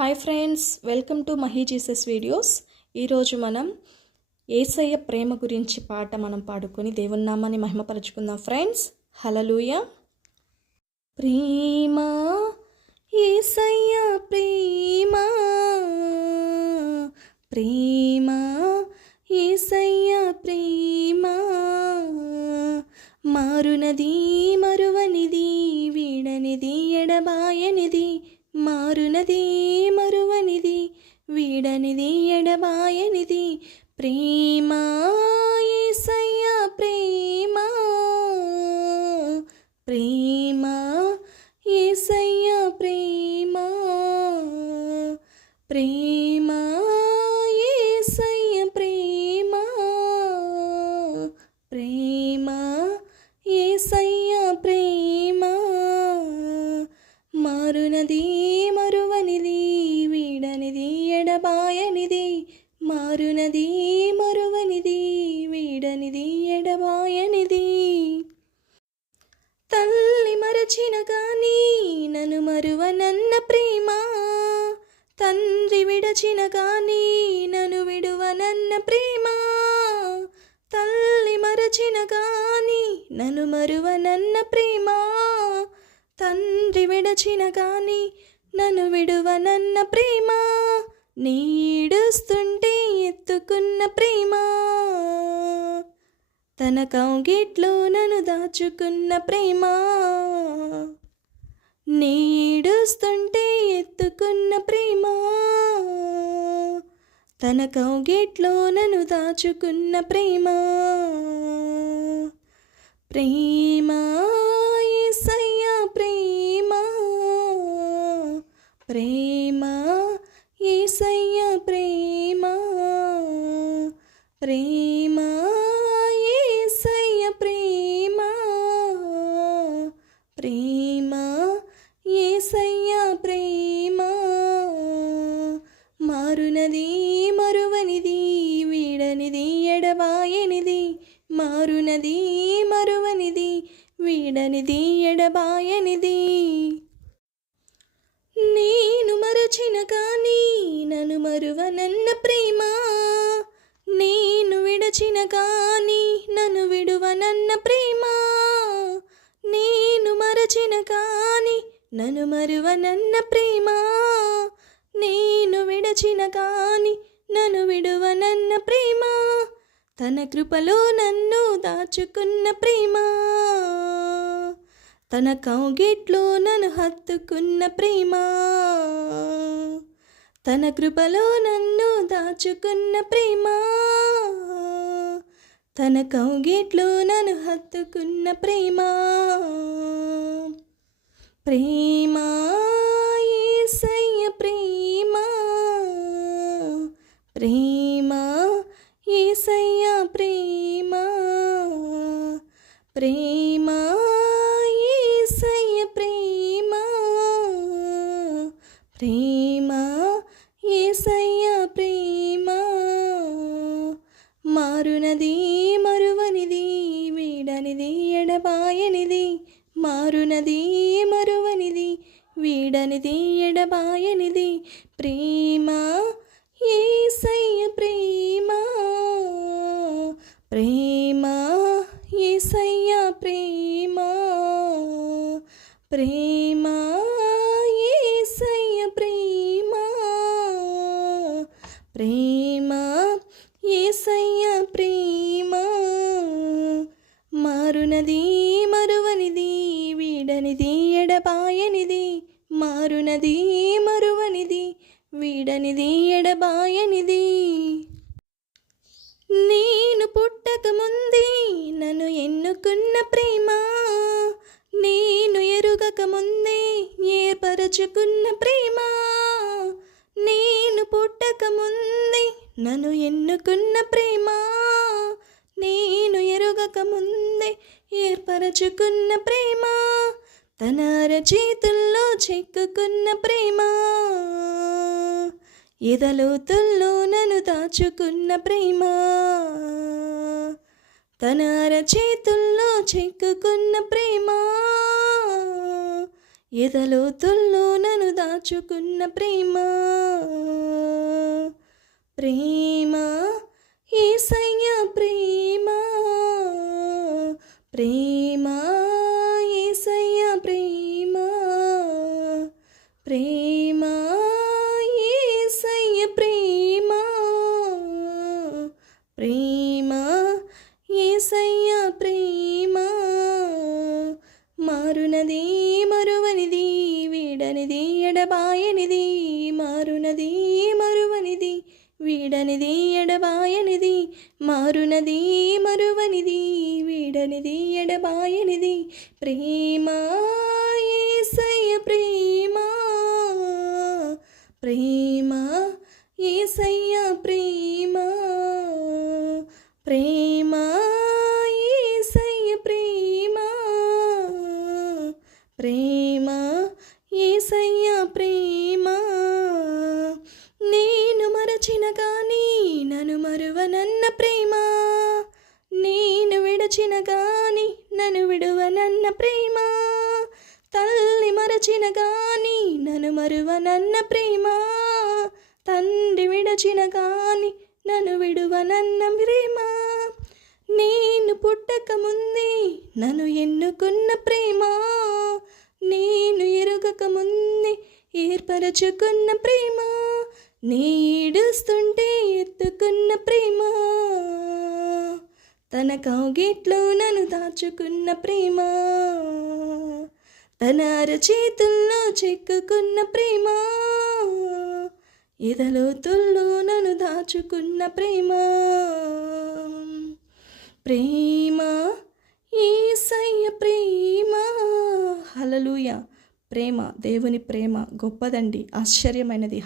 Hi friends, welcome to Mahi Jesus videos. ఈరోజు మనం యేసయ్య ప్రేమ గురించి పాట మనం పాడుకొని దేవుని నామాన్ని మహిమపరచుకుందాం ఫ్రెండ్స్. హల్లెలూయా. ప్రేమ, యేసయ్య ప్రేమ, ప్రేమ, యేసయ్య ప్రేమ, మారునది మరువనిది, వీడనిది ఎడబాయనిది, మారునది మరువనిది, వీడనిది ఎడబాయనిది, ప్రేమ, యేసయ్య ప్రేమ, ప్రేమ, యేసయ్య ప్రేమ, ప్రేమ, యేసయ్య ప్రేమ, ప్రేమ, యేసయ్య ప్రేమ, మారునది మరువనిది, వీడనిది ఎడబాయనిది, మారునది మరువనిది, వీడనిది ఎడబాయనిది. తల్లి మరచిన గాని నన్ను మరువనన్న ప్రేమ, తండ్రి విడచిన గాని నన్ను విడువనన్న ప్రేమ, తల్లి మరచిన గాని నన్ను మరువనన్న ప్రేమ, తండ్రి విడచిన గాని నన్ను విడువనన్న ప్రేమ, నీడుస్తుంటే ఎత్తుకున్న ప్రేమ, తన కౌగిట్లో నన్ను దాచుకున్న ప్రేమ, నీడుస్తుంటే ఎత్తుకున్న ప్రేమ, తన కౌగిట్లో నన్ను దాచుకున్న ప్రేమ, ప్రేమ, యేసయ్య ప్రేమ, ప్రేమ, యేసయ్య ప్రేమ, ప్రేమ, యేసయ్య ప్రేమ, ప్రేమ, యేసయ్య ప్రేమ, మారునది మరువనిది, వీడనిది ఎడబాయనిది, మారునది మరువనిది, వీడనిది ఎడబాయనిది. నేను మరచిన కానీ నన్ను మరువనన్న ప్రేమ, నేను విడచిన కానీ నన్ను విడువనన్న ప్రేమ, నేను మరచిన కానీ నన్ను మరువనన్న ప్రేమ, నేను విడచిన కానీ నన్ను విడువనన్న ప్రేమ, తన కృపలో నన్ను దాచుకున్న ప్రేమ, తన కౌగిట్లో నన్ను హత్తుకున్న ప్రేమ, తన కృపలో నన్ను దాచుకున్న ప్రేమ, తన కౌగిట్లో నన్ను హత్తుకున్న ప్రేమ, ప్రేమ, యేసయ్య ప్రేమ, ప్రేమ, యేసయ్య ప్రేమ, ప్రేమ, యేసయ్య ప్రేమ, ప్రేమ, యేసయ్య ప్రేమ, మారునది మరువనిది, వీడనిది ఎడబాయనిది, మారునది మరువనిది, వీడనిది ఎడబాయనిది, ప్రేమ, యేసయ్య ప్రేమ, ప్రేమ, యేసయ్య ప్రేమ, ప్రేమ, యేసయ్య ప్రేమ, ప్రేమ, యేసయ్య ప్రేమ, మారునది మరువనిది, వీడనిది ఎడబాయనిది, మారునది మరువనిది, వీడనిది ఎడబాయనిది. నేను పుట్టక ముందే నన్ను ఎన్నుకున్న ప్రేమ, నేను ఎరుగక ముందే ఏర్పరచుకున్న ప్రేమ, నేను పుట్టక ముందే నన్ను ఎన్నుకున్న ప్రేమ, నేను ఎరుగక ముందే ఏర్పరచుకున్న ప్రేమ, తన అరచేతుల్లో చెక్కుకున్న ప్రేమ, ఎదలోతుల్లో నన్ను దాచుకున్న ప్రేమ, తన అరచేతుల్లో చెక్కుకున్న ప్రేమ, ఎదలోతుల్లో నన్ను దాచుకున్న ప్రేమ, ప్రేమ యేసయ్య ప్రేమ, ప్రేమ యేసయ్య ప్రేమ, ప్రేమ యేసయ్య ప్రేమ, ప్రేమ యేసయ్య ప్రేమ. మారునది మరువనిది వీడనిది ఎడబాయనిది, మారునది మరువనిది వీడనిది ఎడబాయనిది, మారునది మరువనిది వీడనిది ఎడబాయనిది, ప్రేమ యేసయ్య ప్రేమ, ప్రేమ యేసయ్య ప్రేమ, ప్రేమ యేసయ్య ప్రేమ, ప్రేమ యేసయ్య ప్రేమ. నేను మరచిన కానీ నన్ను మరువనన్న ప్రేమ, నేను విడచిన కానీ నన్ను విడువనన్న ప్రేమ, తల్లి మరచిన కానీ నన్ను మరువనన్న ప్రేమ, తండ్రి విడచిన కానీ నన్ను విడువనన్న ప్రేమ, నేను పుట్టక ముందే నన్ను ఎన్నుకున్న ప్రేమ, నేను ఎరుగక ముందే ఏర్పరచుకున్న ప్రేమ, నీడుస్తుంటే ఎత్తుకున్న ప్రేమ, తన కౌగిట్లో నన్ను దాచుకున్న ప్రేమ, తన అరచేతుల్లో చెక్కుకున్న ప్రేమ, ఎదలోతుల్లో నన్ను దాచుకున్న ప్రేమ, ప్రేమ యేసయ్య ప్రేమ. హల్లెలూయా. ప్రేమ, దేవుని ప్రేమ గొప్పదండి, ఆశ్చర్యమైనది.